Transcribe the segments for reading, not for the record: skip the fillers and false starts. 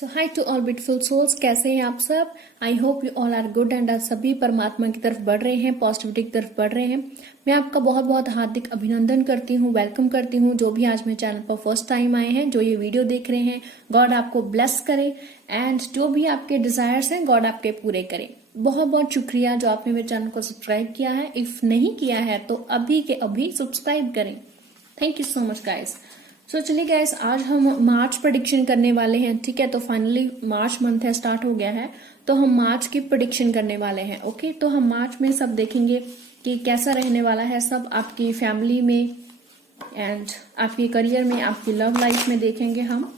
So hi to all beautiful souls, कैसे हैं आप सब। I hope you all are good and आज सभी परमात्मा की तरफ बढ़ रहे हैं, पॉजिटिविटी की तरफ बढ़ रहे हैं। मैं आपका बहुत बहुत हार्दिक अभिनंदन करती हूँ, वेलकम करती हूँ। जो भी आज मेरे चैनल पर फर्स्ट टाइम आए हैं, जो ये वीडियो देख रहे हैं, गॉड आपको ब्लेस करे एंड जो भी आपके डिजायर्स हैं गॉड आपके पूरे करे। बहुत बहुत शुक्रिया जो आपने मेरे चैनल को सब्सक्राइब किया है। इफ नहीं किया है तो अभी के अभी सब्सक्राइब करें। Thank you so much guys. So चलिए गाइस, आज हम मार्च प्रेडिक्शन करने वाले हैं। ठीक है, तो फाइनली मार्च मंथ है, स्टार्ट हो गया है, तो हम मार्च की प्रेडिक्शन करने वाले हैं। ओके, तो हम मार्च में सब देखेंगे कि कैसा रहने वाला है सब आपकी फैमिली में एंड आपके करियर में, आपकी लव लाइफ में देखेंगे हम।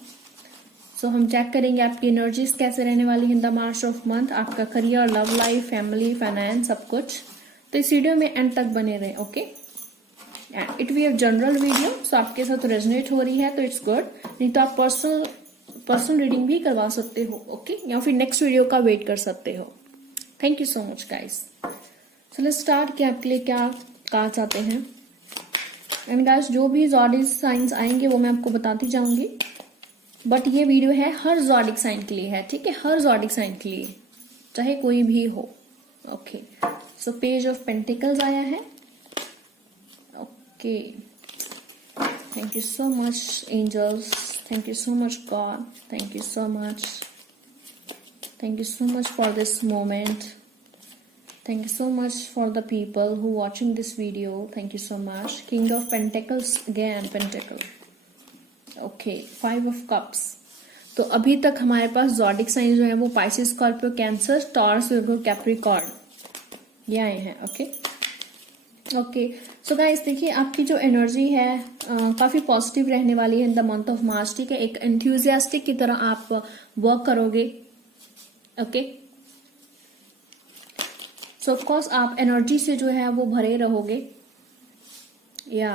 सो हम चेक करेंगे आपकी एनर्जीज कैसे रहने वाली है in the March of month, आपका career, love life, family, finance, सब कुछ। तो इस वीडियो में एंड तक बने रहे। Okay, it we general video, so आपके साथ रेजोनेट हो रही है तो इट्स गुड, नहीं तो आप पर्सनल रीडिंग भी करवा सकते हो। ओके, या फिर नेक्स्ट वीडियो का वेट कर सकते हो। Thank you so much guys. चलो स्टार्ट कि आपके लिए क्या कहा चाहते हैं। एंड गाइस, जो भी ज़ोडिक साइंस आएंगे वो मैं आपको बताती जाऊंगी, बट ये वीडियो है हर ज़ोडिक साइन के लिए है। ठीक है, हर ज़ोडिक साइन के लिए, चाहे कोई भी हो। Okay, so page of pentacles आया है। Okay, thank you so much angels, thank you so much God, thank you so much, thank you so much for this moment, thank you so much for the people who watching this video, thank you so much. King of Pentacles again, Pentacle. Okay, 5 of Cups. तो अभी तक हमारे पास zodiac sign जो है वो Pisces, Scorpio, cancer, taurus, वर्गो, Capricorn ये आए हैं। ओके, सो गाइस देखिए, आपकी जो एनर्जी है काफी पॉजिटिव रहने वाली है इन द मंथ ऑफ मार्च। ठीक है, एक एंथुजियास्टिक की तरह आप वर्क करोगे। ओके, सो ऑफ कोर्स आप एनर्जी से जो है वो भरे रहोगे, या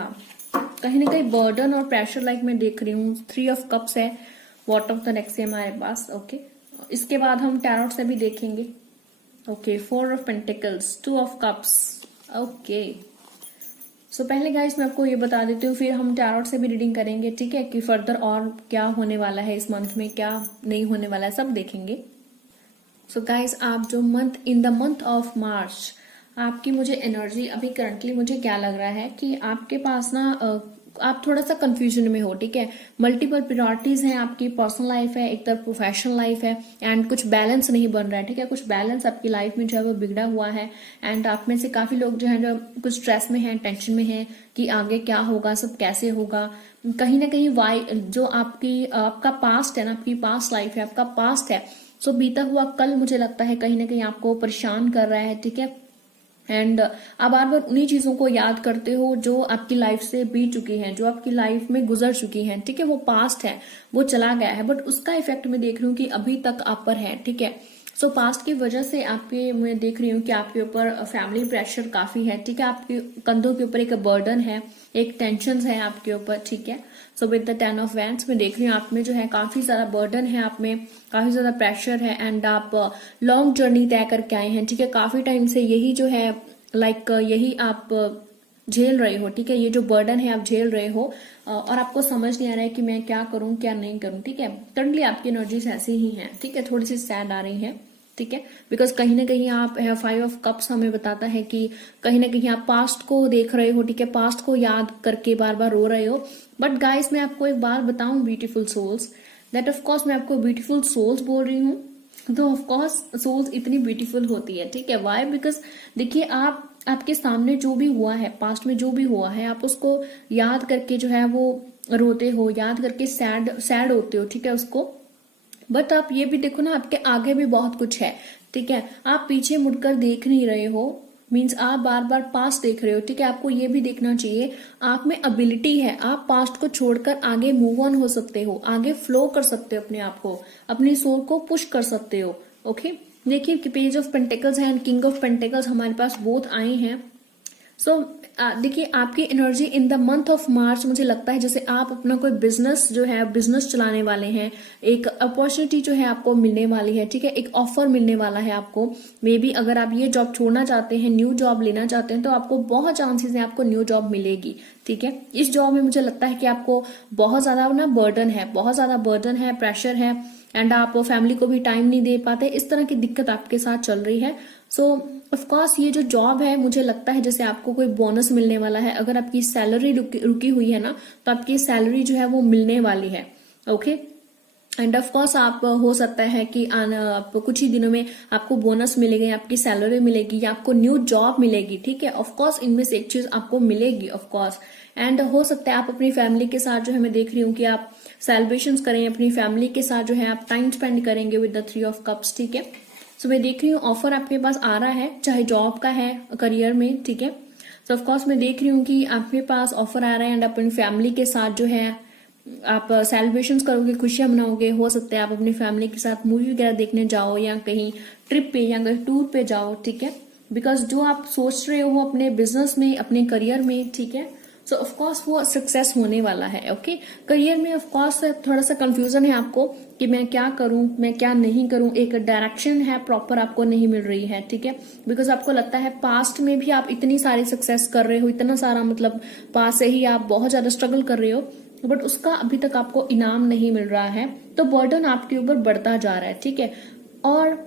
कहीं ना कहीं बर्डन और प्रेशर लाइक मैं देख रही हूँ। 3 ऑफ कप्स है, वॉट ऑफ द नेक्स्ट है हमारे पास। ओके, इसके बाद हम टैरोट से भी देखेंगे। Okay, 4 of pentacles, 2 of cups. Okay, so पहले गाइस मैं आपको ये बता देती हूँ, फिर हम टैरोट से भी रीडिंग करेंगे। ठीक है, कि फर्दर और क्या होने वाला है इस मंथ में, क्या नहीं होने वाला है, सब देखेंगे। सो गाइस, आप जो इन द मंथ ऑफ मार्च आपकी मुझे एनर्जी अभी करंटली मुझे क्या लग रहा है कि आपके पास ना आप थोड़ा सा कंफ्यूजन में हो। ठीक है, मल्टीपल प्रायोरिटीज हैं, आपकी पर्सनल लाइफ है, एक तरफ प्रोफेशनल लाइफ है, एंड कुछ बैलेंस नहीं बन रहा है। ठीक है, कुछ बैलेंस आपकी लाइफ में जो है वो बिगड़ा हुआ है, एंड आप में से काफी लोग जो है जो कुछ स्ट्रेस में हैं, टेंशन में हैं कि आगे क्या होगा, सब कैसे होगा। कहीं ना कहीं जो आपका पास्ट है ना, आपकी पास्ट लाइफ है, आपका पास्ट है, सो बीता हुआ कल मुझे लगता है कहीं ना कहीं आपको परेशान कर रहा है। ठीक है, एंड आप बार बार उन्हीं चीजों को याद करते हो जो आपकी लाइफ से बीत चुकी हैं, जो आपकी लाइफ में गुजर चुकी हैं। ठीक है, वो पास्ट है, वो चला गया है, बट उसका इफेक्ट मैं देख रही हूँ कि अभी तक आप पर है। ठीक है, सो पास्ट की वजह से मैं देख रही हूँ कि आपके ऊपर फैमिली प्रेशर काफी है। ठीक है, आपके कंधों के ऊपर एक बर्डन है, एक टेंशन है आपके ऊपर। ठीक है, so with the 10 of wands मैं देख रही हूँ आप में जो है काफी सारा बर्डन है, आप में काफी ज्यादा प्रेशर है, एंड आप लॉन्ग जर्नी तय करके आए हैं। ठीक है, काफी टाइम से यही जो है यही आप झेल रहे हो। ठीक है, ये जो बर्डन है आप झेल रहे हो, और आपको समझ नहीं आ रहा है कि मैं क्या करूं क्या नहीं करूं। ठीक है, करंटली आपकी एनर्जीज ऐसी ही हैं। ठीक है, थोड़ी सी सैड आ रही है। ठीक है, बिकॉज कहीं ना कहीं आप 5 ऑफ कप्स हमें बताता है कि कहीं ना कहीं आप पास्ट को देख रहे हो। ठीक है, पास्ट को याद करके बार बार रो रहे हो। बट गाइस, मैं आपको एक बार बताऊं, beautiful souls, that of course मैं आपको ब्यूटीफुल सोल्स बोल रही हूँ, तो ऑफ कोर्स सोल्स इतनी ब्यूटीफुल होती है। ठीक है, वाई, बिकॉज देखिए, आपके सामने जो भी हुआ है, पास्ट में जो भी हुआ है, आप उसको याद करके जो है वो रोते हो, याद करके सैड होते हो। ठीक है, उसको, बट आप ये भी देखो ना, आपके आगे भी बहुत कुछ है। ठीक है, आप पीछे मुड़कर देख नहीं रहे हो, मीन्स आप बार बार पास्ट देख रहे हो। ठीक है, आपको ये भी देखना चाहिए आप में एबिलिटी है, आप पास्ट को छोड़कर आगे मूव ऑन हो सकते हो, आगे फ्लो कर सकते हो, अपने आप को, अपनी सोल को पुश कर सकते हो। ओके, देखिए कि पेज ऑफ पेंटिकल्स है एंड किंग ऑफ पेंटिकल्स हमारे पास बोथ आए हैं। सो देखिए आपकी energy in the month of मार्च, मुझे लगता है जैसे आप अपना कोई बिजनेस जो है बिजनेस चलाने वाले हैं, एक अपॉर्चुनिटी जो है आपको मिलने वाली है, ठीक है, एक ऑफर मिलने वाला है आपको। मे बी अगर आप ये जॉब छोड़ना चाहते हैं, न्यू जॉब लेना चाहते हैं, तो आपको बहुत चांसेस है आपको न्यू जॉब मिलेगी, ठीक है। इस जॉब में मुझे लगता है कि आपको बहुत ज्यादा ना बर्डन है, बहुत ज्यादा बर्डन है, प्रेशर है, एंड आप फैमिली को भी टाइम नहीं दे पाते, इस तरह की दिक्कत आपके साथ चल रही है। सो ऑफकोर्स ये जो जॉब है मुझे लगता है जैसे आपको कोई बोनस मिलने वाला है। अगर आपकी सैलरी रुकी हुई है ना, तो आपकी सैलरी जो है वो मिलने वाली है, ओके। एंड ऑफ कोर्स आप हो सकता है कि आप कुछ ही दिनों में आपको बोनस मिलेगी, आपकी सैलरी मिलेगी, या आपको न्यू जॉब मिलेगी, ठीक है। ऑफ कोर्स इनमें से एक चीज आपको मिलेगी, ऑफ कोर्स। एंड हो सकता है आप अपनी फैमिली के साथ जो है, मैं देख रही हूँ कि आप सेलिब्रेशंस करें अपनी फैमिली के साथ, जो है आप टाइम स्पेंड करेंगे विद द 3 ऑफ कप्स, ठीक है। सो मैं देख रही हूँ ऑफर आपके पास आ रहा है, चाहे जॉब का है, करियर में, ठीक है। सो ऑफकोर्स मैं देख रही हूँ कि आपके पास ऑफर आ रहा है, एंड अपनी फैमिली के साथ जो है आप सेलिब्रेशंस करोगे, खुशियां मनाओगे। हो सकता है आप अपनी फैमिली के साथ मूवी वगैरह देखने जाओ, या कहीं ट्रिप पे या कहीं टूर पे जाओ, ठीक है। बिकॉज जो आप सोच रहे हो अपने बिजनेस में, अपने करियर में, ठीक है, सो ऑफकोर्स वो सक्सेस होने वाला है, ओके। करियर में ऑफकोर्स थोड़ा सा कंफ्यूजन है आपको कि मैं क्या करूं, मैं क्या नहीं करूं, एक डायरेक्शन है प्रॉपर आपको नहीं मिल रही है, ठीक है। बिकॉज आपको लगता है पास्ट में भी आप इतनी सारी सक्सेस कर रहे हो, इतना सारा मतलब पास से ही आप बहुत ज्यादा स्ट्रगल कर रहे हो, बट उसका अभी तक आपको इनाम नहीं मिल रहा है, तो बर्डन आपके ऊपर बढ़ता जा रहा है, ठीक है। और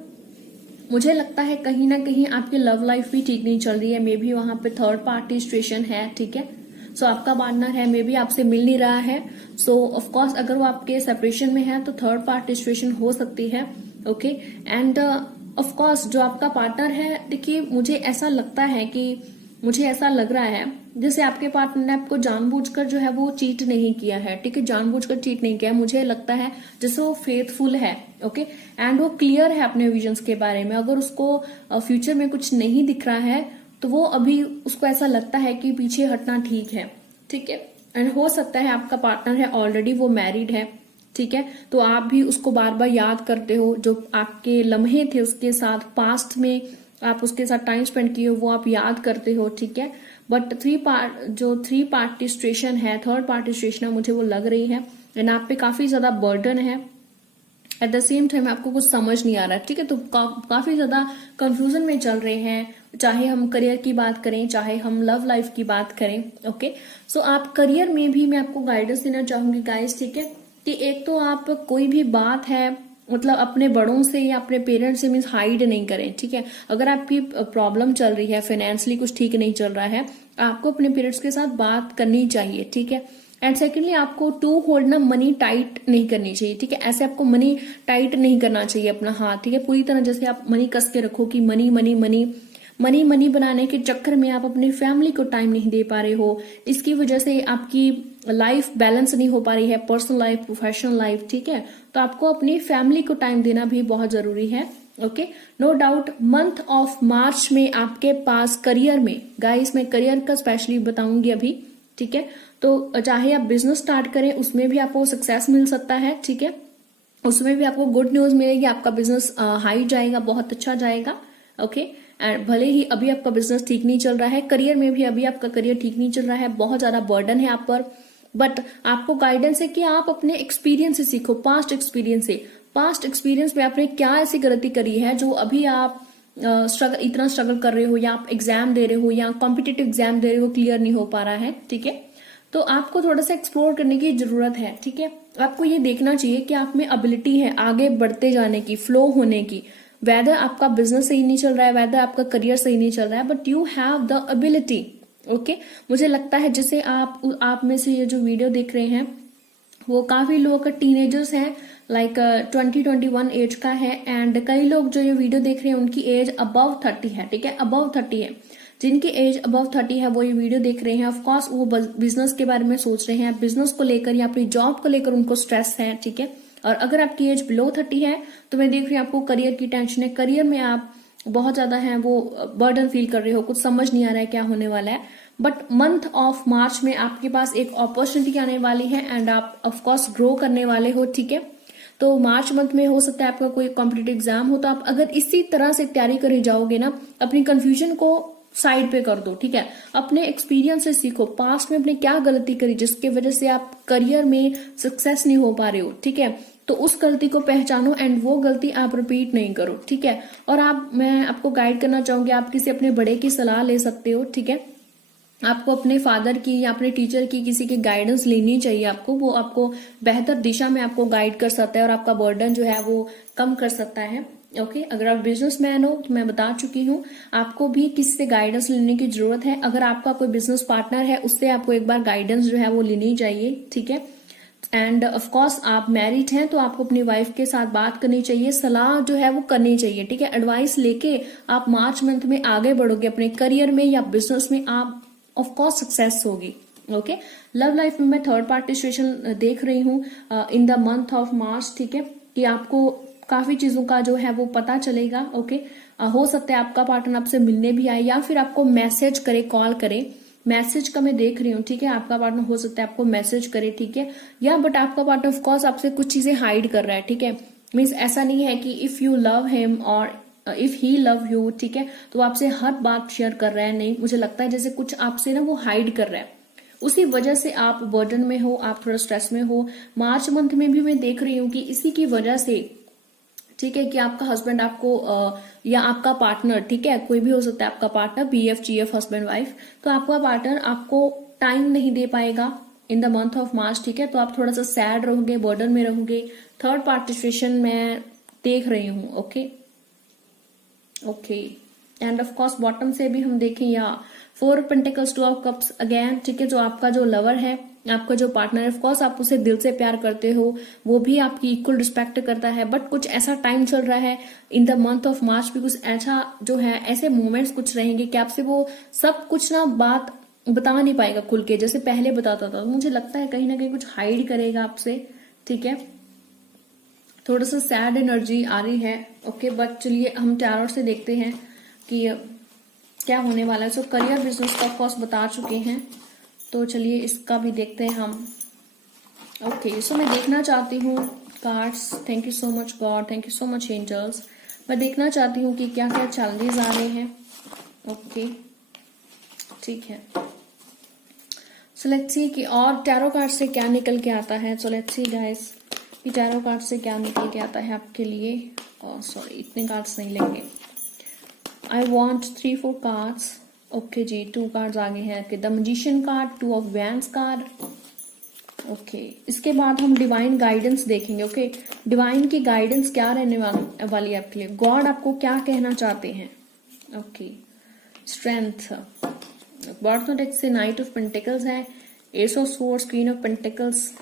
मुझे लगता है कहीं ना कहीं आपकी लव लाइफ भी ठीक नहीं चल रही है, मे बी वहां पे थर्ड पार्टी सिचुएशन है, ठीक है। सो आपका पार्टनर है, मे बी आपसे मिल नहीं रहा है। सो ऑफकोर्स अगर वो आपके सेपरेशन में है तो थर्ड पार्टी सिचुएशन हो सकती है, ओके। एंड ऑफकोर्स जो आपका पार्टनर है, देखिए मुझे ऐसा लगता है कि मुझे ऐसा लग रहा है जैसे आपके पार्टनर ने आपको जानबूझकर जो है वो चीट नहीं किया है, ठीक है, जानबूझकर चीट नहीं किया। मुझे लगता है जैसे वो फेथफुल है, ओके, एंड वो क्लियर है अपने विजन्स के बारे में। अगर उसको फ्यूचर में कुछ नहीं दिख रहा है तो वो अभी उसको ऐसा लगता है कि पीछे हटना ठीक है, ठीक है। एंड हो सकता है आपका पार्टनर है ऑलरेडी वो मैरिड है, ठीक है, तो आप भी उसको बार बार याद करते हो, जो आपके लम्हे थे उसके साथ पास्ट में आप उसके साथ टाइम स्पेंड किए हो वो आप याद करते हो, ठीक है। बट थ्री पार्टी सिचुएशन है, थर्ड पार्टी सिचुएशन है, मुझे वो लग रही है, एंड आप पे काफी ज्यादा बर्डन है। एट द सेम टाइम आपको कुछ समझ नहीं आ रहा है, ठीक है, तो काफी ज्यादा कंफ्यूजन में चल रहे हैं, चाहे हम करियर की बात करें, चाहे हम लव लाइफ की बात करें, ओके। सो आप करियर में भी मैं आपको गाइडेंस देना चाहूंगी गाइस, ठीक है, कि एक तो आप कोई भी बात है मतलब अपने बड़ों से या अपने पेरेंट्स से मीन्स हाइड नहीं करें, ठीक है। अगर आपकी प्रॉब्लम चल रही है, फाइनेंशियली कुछ ठीक नहीं चल रहा है, आपको अपने पेरेंट्स के साथ बात करनी चाहिए, ठीक है। एंड सेकेंडली आपको टू होल्ड ना मनी टाइट नहीं करनी चाहिए, ठीक है। ऐसे आपको मनी टाइट नहीं करना चाहिए अपना हाथ, ठीक है, पूरी तरह जैसे आप मनी कस के रखो कि money money money money money बनाने के चक्कर में आप अपनी फैमिली को टाइम नहीं दे पा रहे हो, इसकी वजह से आपकी लाइफ बैलेंस नहीं हो पा रही है, पर्सनल लाइफ, प्रोफेशनल लाइफ, ठीक है। तो आपको अपनी फैमिली को टाइम देना भी बहुत जरूरी है, okay. No doubt month of March में आपके पास करियर में, गाइस मैं करियर का स्पेशली बताऊंगी अभी, ठीक है। तो चाहे आप बिजनेस स्टार्ट करें उसमें भी आपको सक्सेस मिल सकता है, ठीक है, उसमें भी आपको गुड न्यूज मिलेगी, आपका बिजनेस हाई जाएगा, बहुत अच्छा जाएगा, ओके। एंड भले ही अभी आपका बिजनेस ठीक नहीं चल रहा है, करियर में भी अभी आपका करियर ठीक नहीं चल रहा है, बहुत ज्यादा बर्डन है आप पर, बट आपको गाइडेंस है कि आप अपने एक्सपीरियंस से सीखो, पास्ट एक्सपीरियंस से। पास्ट एक्सपीरियंस में आपने क्या ऐसी गलती करी है जो अभी आप इतना स्ट्रगल कर रहे हो, या आप एग्जाम दे रहे हो या कॉम्पिटेटिव एग्जाम दे रहे हो, क्लियर नहीं हो पा रहा है, ठीक है। तो आपको थोड़ा सा एक्सप्लोर करने की जरूरत है, ठीक है। आपको ये देखना चाहिए कि आप में एबिलिटी है आगे बढ़ते जाने की, फ्लो होने की। वेदर आपका बिजनेस सही नहीं चल रहा है, वेदर आपका करियर सही नहीं चल रहा है, but you have the ability, okay. मुझे लगता है जैसे आप में से ये जो वीडियो देख रहे हैं वो काफी लोग टीनेजर्स हैं, लाइक 20-21 एज का है, एंड कई लोग जो ये वीडियो देख रहे हैं उनकी एज अबव 30 है, ठीक है, अबव 30 है। जिनकी एज अबव 30 है वो ये वीडियो देख रहे हैं, ऑफकोर्स वो बिजनेस के बारे में सोच रहे हैं, बिजनेस को लेकर या अपनी जॉब को लेकर उनको स्ट्रेस है, ठीक है। और अगर आपकी एज बिलो 30 है तो मैं देख रही हूँ आपको करियर की टेंशन है, करियर में आप बहुत ज्यादा है वो बर्डन फील कर रहे हो, कुछ समझ नहीं आ रहा है क्या होने वाला है। बट मंथ ऑफ मार्च में आपके पास एक अपॉर्चुनिटी आने वाली है, एंड आप ऑफकोर्स ग्रो करने वाले हो, ठीक है। तो मार्च मंथ में हो सकता है आपका कोई कॉम्पिटेटिव एग्जाम हो, तो आप अगर इसी तरह से तैयारी करे जाओगे ना, अपनी कंफ्यूजन को साइड पे कर दो, ठीक है। अपने एक्सपीरियंस से सीखो, पास्ट में आपने क्या गलती करी जिसकी वजह से आप करियर में सक्सेस नहीं हो पा रहे हो, ठीक है। तो उस गलती को पहचानो एंड वो गलती आप रिपीट नहीं करो, ठीक है। और मैं आपको गाइड करना चाहूंगी, आप किसी अपने बड़े की सलाह ले सकते हो, ठीक है। आपको अपने फादर की या अपने टीचर की किसी की गाइडेंस लेनी चाहिए आपको, वो आपको बेहतर दिशा में आपको गाइड कर सकता है और आपका बर्डन जो है वो कम कर सकता है। ओके अगर आप बिजनेसमैन हो तो मैं बता चुकी हूँ, आपको भी किसी से गाइडेंस लेने की जरूरत है। अगर आपका कोई बिजनेस पार्टनर है उससे आपको एक बार गाइडेंस जो है वो लेनी चाहिए, ठीक है। एंड ऑफ कोर्स आप मैरिड हैं तो आपको अपनी वाइफ के साथ बात करनी चाहिए, सलाह जो है वो करनी चाहिए, ठीक है। एडवाइस लेके आप मार्च मंथ में आगे बढ़ोगे अपने करियर में या बिजनेस में, आप ऑफ कोर्स सक्सेस होगी। ओके लव लाइफ में मैं थर्ड पार्टी सिचुएशन देख रही हूँ इन द मंथ ऑफ मार्च, ठीक है, कि आपको काफी चीजों का जो है वो पता चलेगा। ओके हो सकता है आपका पार्टनर आपसे मिलने भी आए या फिर आपको मैसेज करे, कॉल करे, मैसेज का मैं देख रही हूँ, ठीक है। आपका पार्टनर हो सकता है आपको मैसेज करे, ठीक है, या बट आपका पार्टनर ऑफ कोर्स आपसे कुछ चीजें हाइड कर रहा है, ठीक है। मीन्स ऐसा नहीं है कि इफ यू लव हिम और इफ ही लव यू, ठीक है, तो आपसे हर बात शेयर कर रहा है, नहीं, मुझे लगता है जैसे कुछ आपसे ना वो हाइड कर रहा है, उसी वजह से आप बर्डन में हो, आप थोड़ा स्ट्रेस में हो। मार्च मंथ में भी मैं देख रही हूँ कि इसी की वजह से, ठीक है, कि आपका हस्बैंड आपको या आपका पार्टनर, ठीक है, कोई भी हो सकता है आपका partner, BF GF husband wife, तो आपका पार्टनर आपको टाइम नहीं दे पाएगा इन द मंथ ऑफ मार्च, ठीक है। तो आप थोड़ा सा सैड रहोगे, बर्डन में रहोगे, थर्ड पार्टी सिचुएशन में देख रही हूँ। Okay end of course bottom से भी हम देखें या 4 पेंटिकल्स 2 ऑफ कप्स अगेन, ठीक है, जो आपका जो लवर है, आपका जो पार्टनर है, ऑफ कोर्स आप उसे दिल से प्यार करते हो, वो भी आपकी इक्वल रिस्पेक्ट करता है, बट कुछ ऐसा टाइम चल रहा है इन द मंथ ऑफ मार्च भी, कुछ ऐसा जो है, ऐसे मोमेंट्स कुछ रहेंगे कि आपसे वो सब कुछ ना बात बता नहीं पाएगा खुल के जैसे पहले बताता था। मुझे लगता है कहीं ना कहीं कुछ हाइड करेगा आपसे, ठीक है। थोड़ा सा सैड एनर्जी आ रही है। ओके बट चलिए हम टैरो से देखते हैं कि क्या होने वाला है। सो करियर बिजनेस का ऑफकोर्स बता चुके हैं, तो चलिए इसका भी देखते हैं हम। ओके सो मैं देखना चाहती हूँ cards, thank you so much God, thank you so much angels. मैं देखना चाहती हूँ कि क्या क्या चैलेंजेस आ रहे हैं। ओके ठीक है, सो लेट्स सी कि और टैरो कार्ड से क्या निकल के आता है। सो लेट्स सी गाइस कि टैरो कार्ड से क्या निकल के आता है आपके लिए। और सॉरी इतने कार्ड्स नहीं लेंगे, आई वॉन्ट 3-4 कार्ड्स। ओके जी 2 कार्ड्स आगे हैं आपके, the magician card, 2 of wands card. Okay इसके बाद हम डिवाइन गाइडेंस देखेंगे। ओके डिवाइन की गाइडेंस क्या रहने वाली है आपके लिए, गॉड आपको क्या कहना चाहते हैं। ओके स्ट्रेंथ, बॉटम से नाइट ऑफ पेंटिकल्स है, S of swords, queen of pentacles.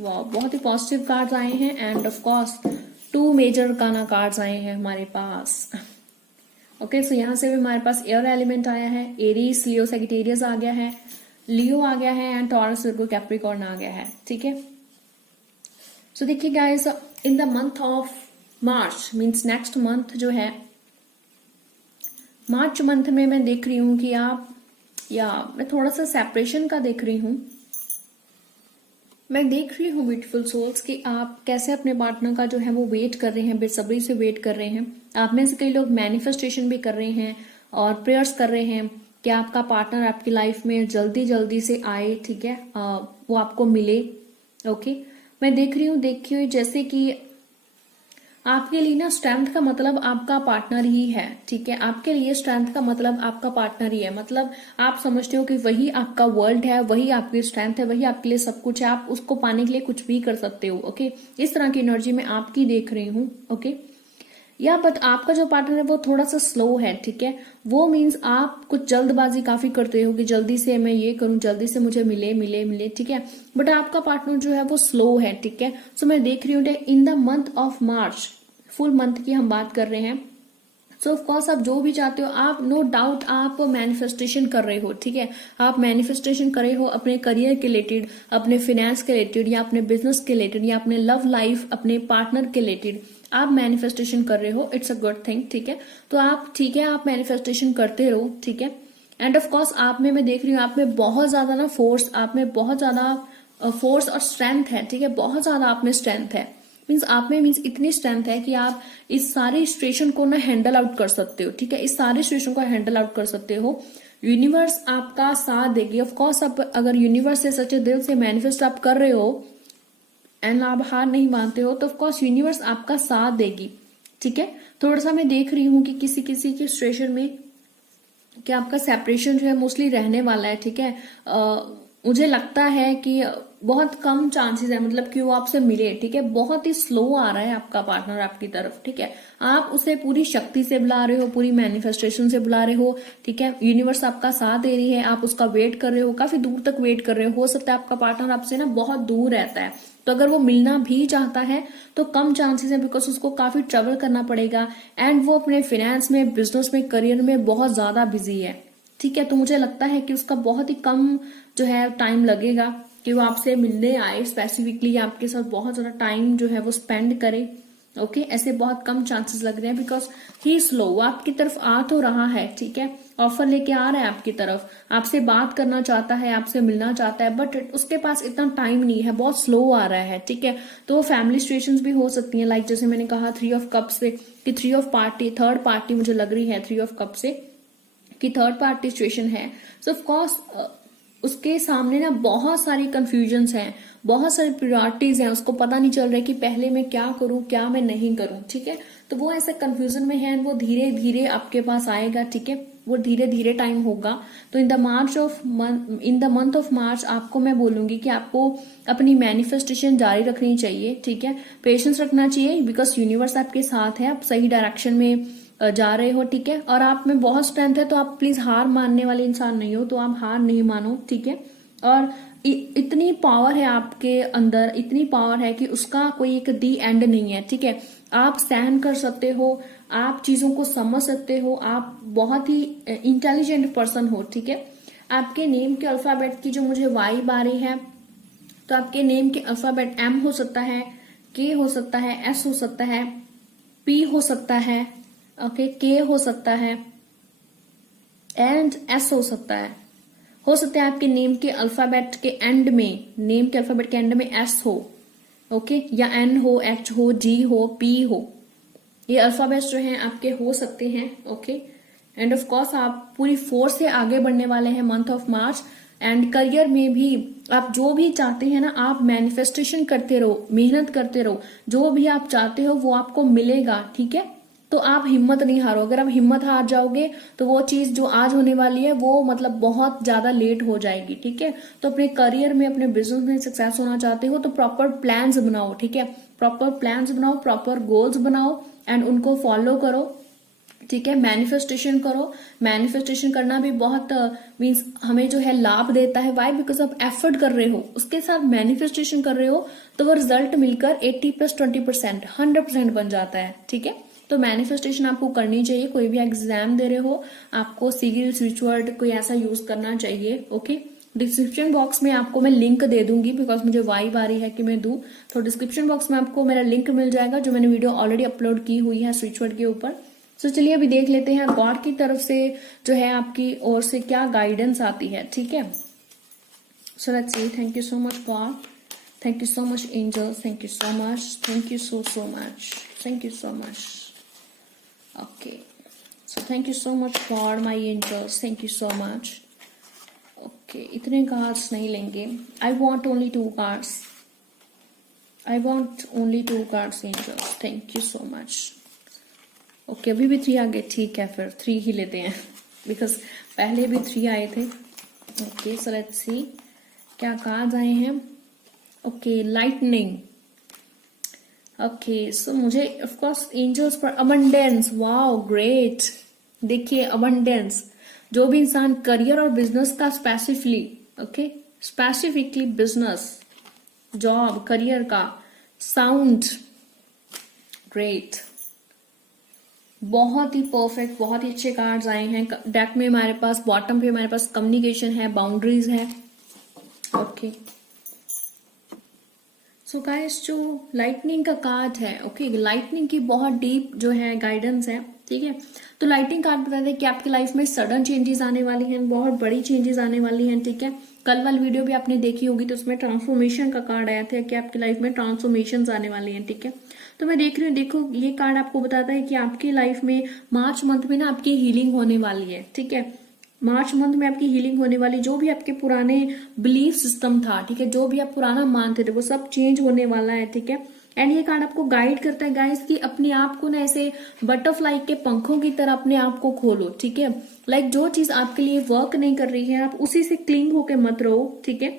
वाह बहुत ही पॉजिटिव कार्ड्स आए हैं एंड ऑफ कोर्स 2 मेजर काना कार्ड्स आए हैं हमारे पास। ओके सो यहाँ से भी हमारे पास एयर एलिमेंट आया है, एरीज, लियो, सैजिटेरियस आ गया है, लियो आ गया है एंड टॉरस, विर्गो, कैप्रिकॉर्न आ गया है, ठीक है। सो देखिए guys in the month of March means next month जो है, मार्च मंथ में मैं देख रही हूँ कि आप, या मैं थोड़ा सा सेपरेशन का देख रही हूँ। मैं देख रही हूँ ब्यूटीफुल सोल्स कि आप कैसे अपने पार्टनर का जो है वो वेट कर रहे हैं, बेसब्री से वेट कर रहे हैं। आप में से कई लोग मैनिफेस्टेशन भी कर रहे हैं और प्रेयर्स कर रहे हैं कि आपका पार्टनर आपकी लाइफ में जल्दी जल्दी से आए, ठीक है, वो आपको मिले। ओके मैं देख रही हूँ, देखी हुई जैसे कि आपके लिए ना स्ट्रेंथ का मतलब आपका पार्टनर ही है, ठीक है। आपके लिए स्ट्रेंथ का मतलब आपका पार्टनर ही है, मतलब आप समझते हो कि वही आपका वर्ल्ड है, वही आपकी स्ट्रेंथ है, वही आपके लिए सब कुछ है, आप उसको पाने के लिए कुछ भी कर सकते हो। ओके इस तरह की एनर्जी मैं आपकी देख रही हूँ। ओके या बट आपका जो पार्टनर है वो थोड़ा सा स्लो है, ठीक है। वो मीन्स आप कुछ जल्दबाजी काफी करते हो कि जल्दी से मैं ये करूं, जल्दी से मुझे मिले मिले मिले, ठीक है। बट आपका पार्टनर जो है वो स्लो है, ठीक है। सो मैं देख रही हूँ in the month of March, full month की हम बात कर रहे हैं। सो ऑफ कोर्स आप जो भी चाहते हो, आप नो डाउट आप मैनिफेस्टेशन कर रहे हो, ठीक है। आप मैनिफेस्टेशन कर रहे हो अपने करियर के रिलेटेड, अपने फाइनेंस के रिलेटेड, या अपने बिजनेस के रिलेटेड, या अपने लव लाइफ, अपने पार्टनर के रिलेटेड आप मैनिफेस्टेशन कर रहे हो। इट्स अ गुड थिंग, ठीक है। तो आप, ठीक है, आप मैनिफेस्टेशन करते रहो, ठीक है। एंड ऑफ कोर्स आप में मैं देख रही हूँ, आप में बहुत ज्यादा ना फोर्स, आप में बहुत ज्यादा फोर्स और स्ट्रेंथ है, ठीक है। बहुत ज्यादा आप में स्ट्रेंथ है, मीन्स आप में मीन्स इतनी स्ट्रेंथ है कि आप इस सारी सिचुएशन को ना हैंडल आउट कर सकते हो, ठीक है, इस सारी सिचुएशन को हैंडल आउट कर सकते हो। यूनिवर्स आपका साथ देगी। ऑफ कोर्स आप अगर यूनिवर्स से सच्चे दिल से मैनिफेस्ट आप कर रहे हो एंड आप हार नहीं मानते हो तो ऑफ कोर्स यूनिवर्स आपका साथ देगी, ठीक है। थोड़ा सा मैं देख रही हूँ कि किसी किसी की सिचुएशन में कि आपका सेपरेशन जो है मोस्टली रहने वाला है, ठीक है। मुझे लगता है कि बहुत कम चांसेस है मतलब कि वो आपसे मिले, ठीक है। बहुत ही स्लो आ रहा है आपका पार्टनर आपकी तरफ, ठीक है। आप उसे पूरी शक्ति से बुला रहे हो, पूरी मैनिफेस्टेशन से बुला रहे हो, ठीक है। यूनिवर्स आपका साथ दे रही है, आप उसका वेट कर रहे हो, काफी दूर तक वेट कर रहे हो सकता है आपका पार्टनर आपसे ना बहुत दूर रहता है, तो अगर वो मिलना भी चाहता है तो कम चांसेस है बिकॉज उसको काफी ट्रेवल करना पड़ेगा एंड वो अपने फाइनेंस में, बिजनेस में, करियर में बहुत ज्यादा बिजी है, ठीक है। तो मुझे लगता है कि उसका बहुत ही कम जो है टाइम लगेगा कि वो आपसे मिलने आए स्पेसिफिकली, आपके साथ बहुत ज्यादा टाइम जो है वो स्पेंड करे, ओके। ऐसे बहुत कम चांसेस लग रहे हैं बिकॉज ही स्लो, वो आपकी तरफ आ तो रहा है, ठीक है, ऑफर लेके आ रहा है आपकी तरफ, आपसे बात करना चाहता है, आपसे मिलना चाहता है, बट उसके पास इतना टाइम नहीं है, बहुत स्लो आ रहा है, ठीक है। तो फैमिली सिचुएशंस भी हो सकती हैं, लाइक जैसे मैंने कहा 3 ऑफ कप से कि थर्ड पार्टी मुझे लग रही है 3 ऑफ कप से कि थर्ड पार्टी सिचुएशन है। सो ऑफ कोर्स उसके सामने ना बहुत सारी कंफ्यूजन्स हैं, बहुत सारी प्रायोरिटीज हैं, उसको पता नहीं चल रहा है कि पहले मैं क्या करूं क्या मैं नहीं करूं, ठीक है। तो वो ऐसे कंफ्यूजन में है, वो धीरे धीरे आपके पास आएगा, ठीक है, वो धीरे धीरे टाइम होगा। तो इन द मंथ ऑफ मार्च आपको मैं बोलूंगी कि आपको अपनी मैनिफेस्टेशन जारी रखनी चाहिए, ठीक है, पेशेंस रखना चाहिए बिकॉज यूनिवर्स आपके साथ है, आप सही डायरेक्शन में जा रहे हो, ठीक है। और आप में बहुत स्ट्रेंथ है तो आप प्लीज हार मानने वाले इंसान नहीं हो, तो आप हार नहीं मानो, ठीक है। और इतनी पावर है आपके अंदर, इतनी पावर है कि उसका कोई एक दी एंड नहीं है, ठीक है। आप सहन कर सकते हो, आप चीजों को समझ सकते हो, आप बहुत ही इंटेलिजेंट पर्सन हो, ठीक है। आपके नेम के अल्फाबेट की जो मुझे वाइब आ रही है, तो आपके नेम के अल्फाबेट एम हो सकता है, के हो सकता है, एस हो सकता है, पी हो सकता है, ओके, के हो सकता है एंड एस हो सकता है। हो सकता है आपके नेम के अल्फाबेट के एंड में, नेम के अल्फाबेट के एंड में एस हो, ओके, या एन हो, एच हो, जी हो, पी हो। ये अल्फाबेट्स जो हैं आपके हो सकते हैं, ओके। एंड ऑफ कोर्स आप पूरी फोर्स से आगे बढ़ने वाले हैं month of March. And career में भी आप जो भी चाहते हैं ना, आप मैनिफेस्टेशन करते रहो, मेहनत करते रहो, जो भी आप चाहते हो वो आपको मिलेगा, ठीक है। तो आप हिम्मत नहीं हारो, अगर आप हिम्मत हार जाओगे तो वो चीज जो आज होने वाली है वो मतलब बहुत ज्यादा लेट हो जाएगी, ठीक है। तो अपने करियर में, अपने बिजनेस में सक्सेस होना चाहते हो तो प्रॉपर प्लान्स बनाओ, ठीक है, प्रॉपर प्लान्स बनाओ, प्रॉपर गोल्स बनाओ एंड उनको फॉलो करो, ठीक है। मैनिफेस्टेशन करो, मैनिफेस्टेशन करना भी बहुत मीन्स हमें जो है लाभ देता है। वाई? बिकॉज आप एफर्ट कर रहे हो, उसके साथ मैनिफेस्टेशन कर रहे हो तो वो रिजल्ट मिलकर 80 + 20% 100% बन जाता है, ठीक है। तो मैनिफेस्टेशन आपको करनी चाहिए, कोई भी एग्जाम दे रहे हो आपको सिगिल स्विच वर्ड कोई ऐसा यूज करना चाहिए, ओके। डिस्क्रिप्शन बॉक्स में आपको मैं लिंक दे दूंगी बिकॉज मुझे वाइब आ रही है कि मैं दूं, तो डिस्क्रिप्शन बॉक्स में आपको मेरा लिंक मिल जाएगा जो मैंने वीडियो ऑलरेडी अपलोड की हुई है स्विच वर्ड के ऊपर। तो चलिए अभी देख लेते हैं गॉड की तरफ से जो है आपकी ओर से क्या गाइडेंस आती है, ठीक है। So let's see. Thank you so much God, thank you so much angels, thank you so much, thank you so much, thank you so much. Okay, so thank you so much God, my angels, thank you so much. Okay, इतने cards नहीं लेंगे, I want only 2 cards, I want only 2 cards angels, thank you so much. Okay, अभी भी 3 आ गए, ठीक है, फिर 3 ही लेते हैं because पहले भी 3 आए थे। Okay, so let's see क्या cards आए हैं। Okay, lightning। ओके, सो मुझे ऑफ कोर्स एंजल्स पर अबंडेंस, वाओ ग्रेट। देखिए अबंडेंस, जो भी इंसान करियर और बिजनेस का स्पेसिफिकली बिजनेस, जॉब, करियर का साउंड, ग्रेट, बहुत ही परफेक्ट, बहुत ही अच्छे कार्ड्स आए हैं डेक में हमारे पास। बॉटम पे हमारे पास कम्युनिकेशन है, बाउंड्रीज है, ओके। सो गाइस जो लाइटनिंग का कार्ड है, ओके, लाइटनिंग की बहुत डीप जो है गाइडेंस है, ठीक है। तो लाइटनिंग कार्ड बताते हैं कि आपकी लाइफ में सडन चेंजेस आने वाली हैं, बहुत बड़ी चेंजेस आने वाली हैं, ठीक है। कल वाली वीडियो भी आपने देखी होगी, तो उसमें ट्रांसफॉर्मेशन का कार्ड आया था कि आपकी लाइफ में ट्रांसफॉर्मेशन आने वाली हैं, ठीक है। तो मैं देख रही हूँ, देखो ये कार्ड आपको बताता है कि आपकी लाइफ में मार्च मंथ में ना आपकी हीलिंग होने वाली है, ठीक है। मार्च मंथ में आपकी हीलिंग होने वाली, जो भी आपके पुराने बिलीफ सिस्टम था, ठीक है, जो भी आप पुराना मानते थे वो सब चेंज होने वाला है, ठीक है। एंड ये कार्ड आपको गाइड करता है गाइस कि अपने आप को ना ऐसे बटरफ्लाई के पंखों की तरह अपने आप को खोलो, ठीक है। लाइक जो चीज आपके लिए वर्क नहीं कर रही है, आप उसी से क्लिंग होके मत रहो, ठीक है।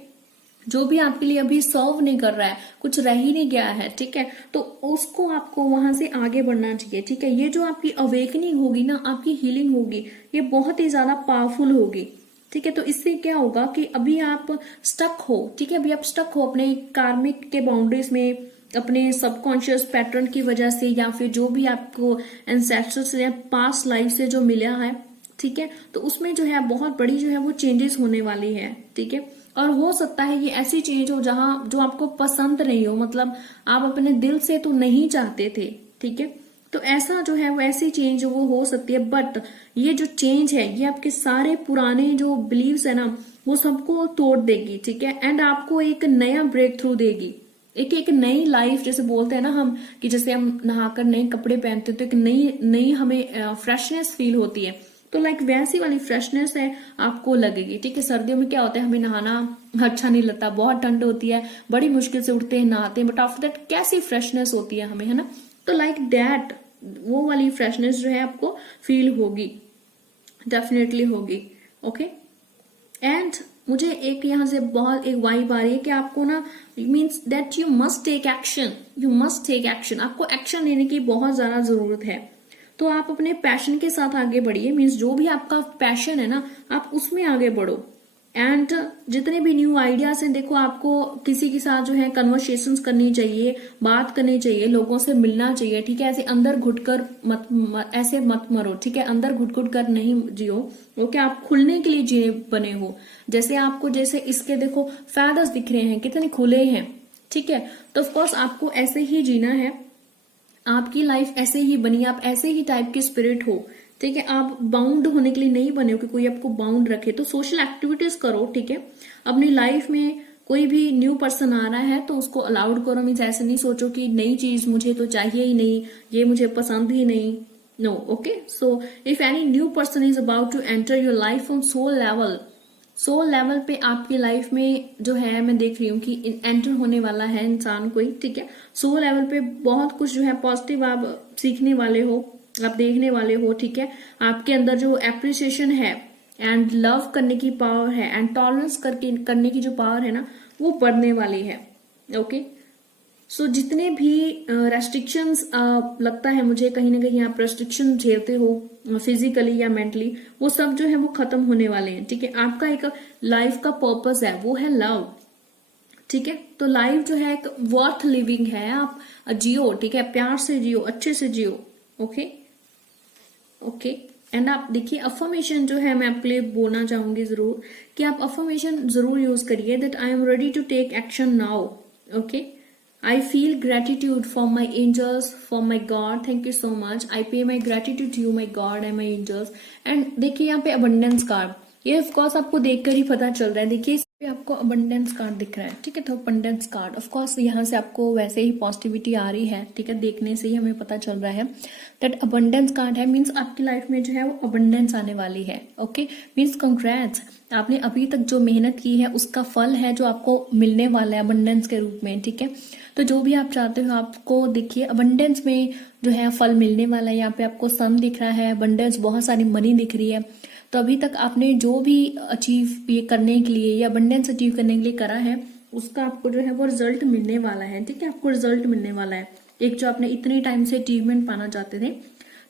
जो भी आपके लिए अभी सर्व नहीं कर रहा है, कुछ रह ही नहीं गया है, ठीक है, तो उसको आपको वहां से आगे बढ़ना चाहिए, ठीक है। ये जो आपकी अवेकनिंग होगी ना, आपकी हीलिंग होगी, ये बहुत ही ज्यादा पावरफुल होगी, ठीक है। तो इससे क्या होगा कि अभी आप स्टक हो, ठीक है, अभी आप स्टक हो अपने कार्मिक के बाउंड्रीज में, अपने सबकॉन्शियस पैटर्न की वजह से, या फिर जो भी आपको एंसेस्टर्स या पास्ट लाइफ से जो मिला है, ठीक है, तो उसमें जो है बहुत बड़ी जो है वो चेंजेस होने वाली है, ठीक है। और हो सकता है ये ऐसी चीज हो जहां जो आपको पसंद नहीं हो, मतलब आप अपने दिल से तो नहीं चाहते थे, ठीक है। तो ऐसा जो है वो ऐसी चेंज वो हो सकती है, बट ये जो चेंज है ये आपके सारे पुराने जो बिलीव्स है ना वो सबको तोड़ देगी, ठीक है। एंड आपको एक नया ब्रेक थ्रू देगी, एक नई लाइफ, जैसे बोलते हैं ना हम कि जैसे हम नहाकर नए कपड़े पहनते हैं तो एक नई नई हमें फ्रेशनेस फील होती है, तो लाइक वैसी वाली फ्रेशनेस है आपको लगेगी, ठीक है। सर्दियों में क्या होता है, हमें नहाना अच्छा नहीं लगता, बहुत ठंड होती है, बड़ी मुश्किल से उठते हैं नहाते हैं, बट आफ्टर दैट कैसी फ्रेशनेस होती है हमें, है ना। तो लाइक दैट वो वाली फ्रेशनेस जो है आपको फील होगी, डेफिनेटली होगी, ओके। एंड मुझे एक यहाँ से बहुत एक वाइब आ रही है कि आपको ना means that you must take action, you must take action, आपको एक्शन लेने की बहुत ज्यादा जरूरत है। तो आप अपने पैशन के साथ आगे बढ़िए, मीन्स जो भी आपका पैशन है ना आप उसमें आगे बढ़ो। एंड जितने भी न्यू आइडियाज हैं, देखो आपको किसी के साथ जो है कन्वर्सेशंस करनी चाहिए, बात करनी चाहिए, लोगों से मिलना चाहिए, ठीक है। ऐसे अंदर घुटकर ऐसे मत मरो, ठीक है, अंदर घुट घुट कर नहीं जियो, ओके। आप खुलने के लिए जिए बने हो, जैसे आपको जैसे इसके देखो फैदर्स दिख रहे हैं कितने खुले हैं, ठीक है। तो ऑफकोर्स आपको ऐसे ही जीना है, आपकी लाइफ ऐसे ही बनी, आप ऐसे ही टाइप के स्पिरिट हो, ठीक है। आप बाउंड होने के लिए नहीं बने हो कि कोई आपको बाउंड रखे, तो सोशल एक्टिविटीज करो, ठीक है। अपनी लाइफ में कोई भी न्यू पर्सन आ रहा है तो उसको अलाउड करो, मीन्स ऐसे नहीं सोचो कि नई चीज मुझे तो चाहिए ही नहीं, ये मुझे पसंद ही नहीं, no, okay. So if any new person is about to enter your life on soul level पे आपकी लाइफ में जो है मैं देख रही हूँ कि एंटर होने वाला है इंसान कोई, ठीक है। सोल लेवल पे बहुत कुछ जो है पॉजिटिव आप सीखने वाले हो, आप देखने वाले हो, ठीक है। आपके अंदर जो एप्रिसिएशन है एंड लव करने की पावर है एंड टॉलरेंस करने की जो पावर है ना वो बढ़ने वाली है, ओके। सो जितने भी रेस्ट्रिक्शंस लगता है मुझे कहीं ना कहीं आप रेस्ट्रिक्शन झेलते हो फिजिकली या मेंटली, वो सब जो है वो खत्म होने वाले हैं, ठीक है। आपका एक लाइफ का पर्पस है, वो है लव, ठीक है। तो लाइफ जो है एक वर्थ लिविंग है, आप जियो, ठीक है, प्यार से जियो, अच्छे से जियो, ओके ओके। एंड आप देखिए अफर्मेशन जो है मैं आपके लिए बोलना चाहूंगी जरूर कि आप अफर्मेशन जरूर यूज करिए, that I am ready to take action now, okay. I feel gratitude for my angels, for my God. Thank you so much. I pay my gratitude to you, my God and my angels. And देखिए यहाँ पे abundance card, ये of course आपको देखकर ही पता चल रहा है, देखिए इस पे आपको abundance card दिख रहा है, ठीक है। तो abundance card ऑफ कोर्स यहाँ से आपको वैसे ही पॉजिटिविटी आ रही है, ठीक है, देखने से ही हमें पता चल रहा है दैट abundance card है, मीन्स आपकी लाइफ में जो है वो abundance आने वाली है, ओके। मीन्स कंग्रेट्स, आपने अभी तक जो मेहनत की है उसका फल है जो आपको मिलने वाला है abundance के रूप में, ठीक है। तो जो भी आप चाहते हो आपको देखिए abundance में जो है फल मिलने वाला है। यहाँ पे आपको सन दिख रहा है, abundance, बहुत सारी मनी दिख रही है। तो अभी तक आपने जो भी अचीव ये करने के लिए या abundance अचीव करने के लिए करा है उसका आपको जो है वो रिजल्ट मिलने वाला है, ठीक है। आपको रिजल्ट मिलने वाला है, एक जो आपने इतने टाइम से अचीवमेंट पाना चाहते थे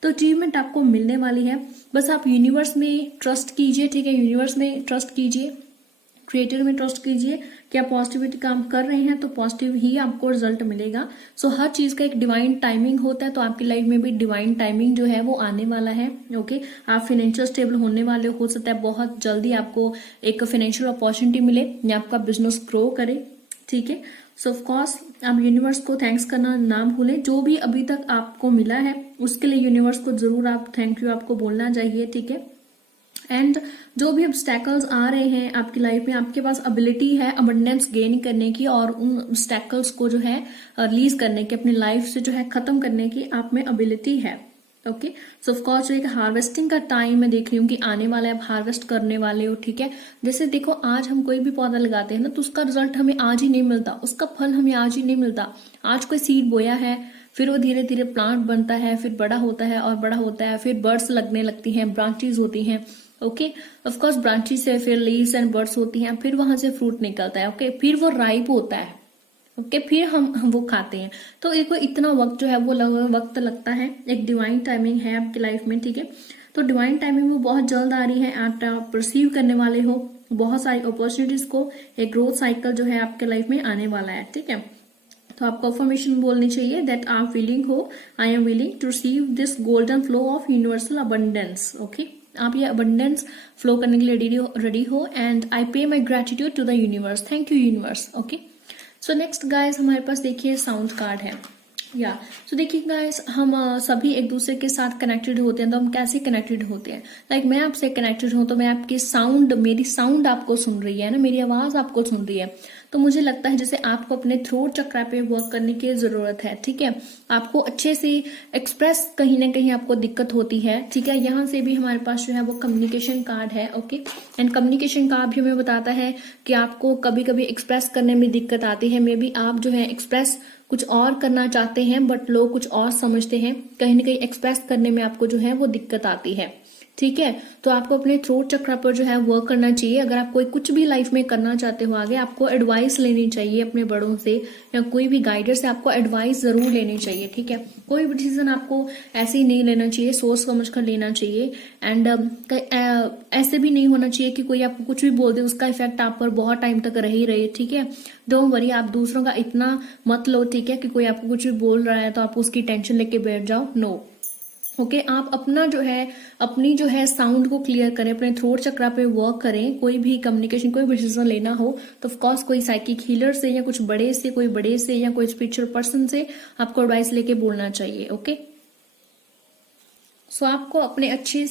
तो अचीवमेंट आपको मिलने वाली है। बस आप यूनिवर्स में ट्रस्ट कीजिए, ठीक है, यूनिवर्स में ट्रस्ट कीजिए, क्रिएटर में ट्रस्ट कीजिए कि आप पॉजिटिविटी काम कर रहे हैं तो पॉजिटिव ही आपको रिजल्ट मिलेगा। सो हर चीज का एक डिवाइन टाइमिंग होता है, तो आपकी लाइफ में भी डिवाइन टाइमिंग जो है वो आने वाला है, ओके। आप फाइनेंशियल स्टेबल होने वाले हो सकता है बहुत जल्दी आपको एक फाइनेंशियल अपॉर्चुनिटी मिले या आपका बिजनेस ग्रो करे, ठीक है। सो ऑफ कोर्स आप यूनिवर्स को थैंक्स करना ना भूलें, जो भी अभी तक आपको मिला है उसके लिए यूनिवर्स को जरूर आप थैंक यू आपको बोलना चाहिए, ठीक है। एंड जो भी ऑब्स्टैकल्स आ रहे हैं आपकी लाइफ में, आपके पास एबिलिटी है अबंडेंस गेन करने की और उन ऑब्स्टैकल्स को जो है रिलीज करने की, अपनी लाइफ से जो है खत्म करने की आप में एबिलिटी है। ओके, सो ऑफ कोर्स एक हार्वेस्टिंग का टाइम मैं देख रही हूँ कि आने वाला है, आप हार्वेस्ट करने वाले हो। ठीक है, जैसे देखो आज हम कोई भी पौधा लगाते हैं ना, तो उसका रिजल्ट हमें आज ही नहीं मिलता, उसका फल हमें आज ही नहीं मिलता। आज कोई सीड बोया है, फिर वो धीरे धीरे प्लांट बनता है, फिर बड़ा होता है और बड़ा होता है, फिर बर्ड्स लगने लगती हैं, ब्रांचेस होती हैं। ओके, ऑफ कोर्स ब्रांचेस से फिर लीव्स एंड बर्ड्स होती हैं, फिर वहां से फ्रूट निकलता है। ओके, फिर वो राइप होता है। ओके, फिर हम वो खाते हैं। तो एक इतना वक्त जो है वो वक्त लगता है, एक डिवाइन टाइमिंग है आपकी लाइफ में। ठीक है, तो डिवाइन टाइमिंग वो बहुत जल्द आ रही है, आप परसीव करने वाले हो बहुत सारी अपॉर्चुनिटीज को। एक ग्रोथ साइकिल जो है आपके लाइफ में आने वाला है। ठीक है, तो आपको अफर्मेशन बोलनी चाहिए दैट आप विलिंग हो, I am willing to receive this golden flow of universal abundance. Okay, आप ये अबंडेंस फ्लो करने के लिए रेडी हो and I pay my gratitude to the universe. Thank you universe. Okay, so next guys हमारे पास देखिए साउंड कार्ड है। या तो देखिए गाइस, हम सभी एक दूसरे के साथ कनेक्टेड होते हैं। तो हम कैसे कनेक्टेड होते हैं? लाइक मैं आपसे कनेक्टेड हूं तो मैं आपकी साउंड, मेरी साउंड आपको सुन रही है ना, मेरी आवाज आपको सुन रही है। तो मुझे लगता है जैसे आपको अपने थ्रोट चक्र पे वर्क करने की जरूरत है। ठीक है, आपको अच्छे से एक्सप्रेस कहीं ना कहीं आपको दिक्कत होती है। ठीक है, यहाँ से भी हमारे पास जो है वो कम्युनिकेशन कार्ड है। ओके, एंड कम्युनिकेशन कार्ड भी हमें बताता है कि आपको कभी कभी एक्सप्रेस करने में दिक्कत आती है। मे बी आप जो है एक्सप्रेस कुछ और करना चाहते हैं बट लोग कुछ और समझते हैं, कहीं ना कहीं एक्सप्रेस करने में आपको जो है वो दिक्कत आती है। ठीक है, तो आपको अपने थ्रोट चक्र पर जो है वर्क करना चाहिए। अगर आप कोई कुछ भी लाइफ में करना चाहते हो आगे, आपको एडवाइस लेनी चाहिए अपने बड़ों से या कोई भी गाइडर से, आपको एडवाइस जरूर लेनी चाहिए। ठीक है, कोई भी डिसीजन आपको ऐसे ही नहीं लेना चाहिए, सोच समझ कर लेना चाहिए। एंड ऐसे भी नहीं होना चाहिए कि कोई आपको कुछ भी बोल दे, उसका इफेक्ट आप पर बहुत टाइम तक रह ही रहे। ठीक है, डोंट वरी, आप दूसरों का इतना मत लो। ठीक है, कि कोई आपको कुछ भी बोल रहा है तो आप उसकी टेंशन लेके बैठ जाओ। नो, ओके, आप अपना जो है अपनी जो है साउंड को क्लियर करें, अपने थ्रोट चक्र पे वर्क करें। कोई भी कम्युनिकेशन, कोई भी डिसीजन लेना हो तो ऑफकोर्स कोई साइकिक हीलर से या कुछ बड़े से, कोई बड़े से या कोई स्पिरिचुअल पर्सन से आपको एडवाइस लेके बोलना चाहिए। ओके, सो आपको अपने अच्छे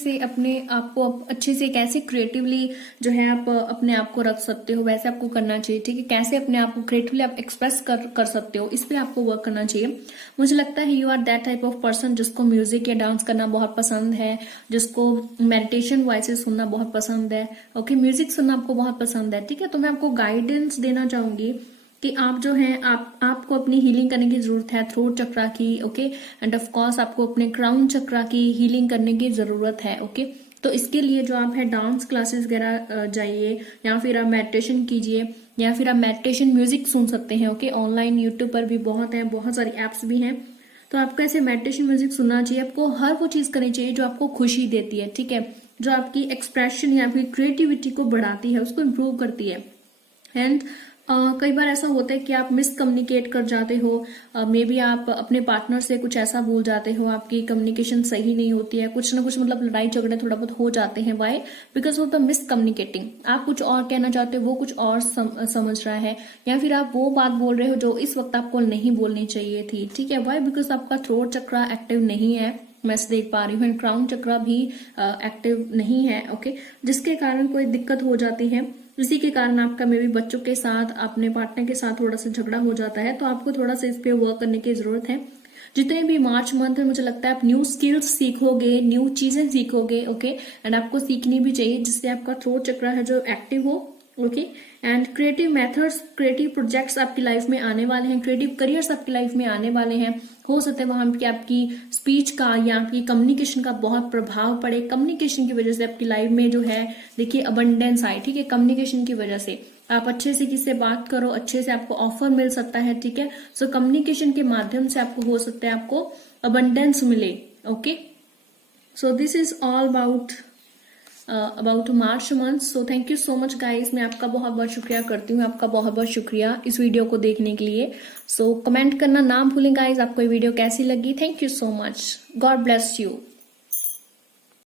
से कैसे क्रिएटिवली जो है आप अपने आप को रख सकते हो, वैसे आपको करना चाहिए। ठीक है, कैसे अपने आप को क्रिएटिवली आप एक्सप्रेस कर सकते हो, इस पे आपको वर्क करना चाहिए। मुझे लगता है you are that type of person जिसको म्यूजिक या डांस करना बहुत पसंद है, जिसको मेडिटेशन वॉइसेस सुनना बहुत पसंद है। ओके, म्यूजिक सुनना आपको बहुत पसंद है। ठीक है, तो मैं आपको गाइडेंस देना चाहूंगी कि आप जो है आपको अपनी हीलिंग करने की जरूरत है थ्रोट चक्र की। ओके, एंड ऑफ कोर्स आपको अपने क्राउन चक्र की हीलिंग करने की जरूरत है। ओके, तो इसके लिए जो आप है डांस क्लासेस वगैरह जाइए या फिर आप मेडिटेशन कीजिए या फिर आप मेडिटेशन म्यूजिक सुन सकते हैं। ओके, ऑनलाइन यूट्यूब पर भी बहुत है, बहुत सारी एप्स भी हैं। तो आपको ऐसे मेडिटेशन म्यूजिक सुनना चाहिए। आपको हर वो चीज करनी चाहिए जो आपको खुशी देती है। ठीक है, जो आपकी एक्सप्रेशन या आपकी क्रिएटिविटी को बढ़ाती है, उसको इम्प्रूव करती है। एंड कई बार ऐसा होता है कि आप मिसकम्युनिकेट कर जाते हो, मे बी आप अपने पार्टनर से कुछ ऐसा बोल जाते हो, आपकी कम्युनिकेशन सही नहीं होती है, कुछ ना कुछ मतलब लड़ाई झगड़े थोड़ा बहुत हो जाते हैं। Why? Because of the miscommunicating. आप कुछ और कहना चाहते हो, वो कुछ और समझ रहा है, या फिर आप वो बात बोल रहे हो जो इस वक्त आपको नहीं बोलनी चाहिए थी। ठीक है, वाई? बिकॉज आपका थ्रोट चक्र एक्टिव नहीं है, मैं देख पा रही हूँ। क्राउन चक्र भी एक्टिव नहीं है। ओके, जिसके कारण कोई दिक्कत हो जाती है। इसी के कारण आपका मे बी बच्चों के साथ, अपने पार्टनर के साथ थोड़ा सा झगड़ा हो जाता है। तो आपको थोड़ा सा इस पे वर्क करने की जरूरत है। जितने भी मार्च मंथ में मुझे लगता है आप न्यू स्किल्स सीखोगे, न्यू चीजें सीखोगे। ओके, एंड आपको सीखनी भी चाहिए जिससे आपका थ्रोट चक्र है जो एक्टिव हो। Okay, and creative methods, creative projects आपकी लाइफ में आने वाले हैं, क्रिएटिव करियर्स आपकी लाइफ में आने वाले हैं। हो सकता है वहां पे आपकी स्पीच का या आपकी कम्युनिकेशन का बहुत प्रभाव पड़े। कम्युनिकेशन की वजह से आपकी लाइफ में जो है देखिए अबंडेंस आए। ठीक है, कम्युनिकेशन की वजह से आप अच्छे से किससे बात करो, अच्छे से आपको ऑफर मिल सकता है। ठीक है, सो कम्युनिकेशन के माध्यम से आपको हो सकता है आपको अबंडेंस मिले। Okay, so this is all about March month. So thank you so much guys, मैं आपका बहुत बहुत शुक्रिया करती हूँ, आपका बहुत बहुत शुक्रिया इस वीडियो को देखने के लिए। सो कमेंट करना ना भूलें गाइस, आपको ये वीडियो कैसी लगी। Thank you so much, God bless you.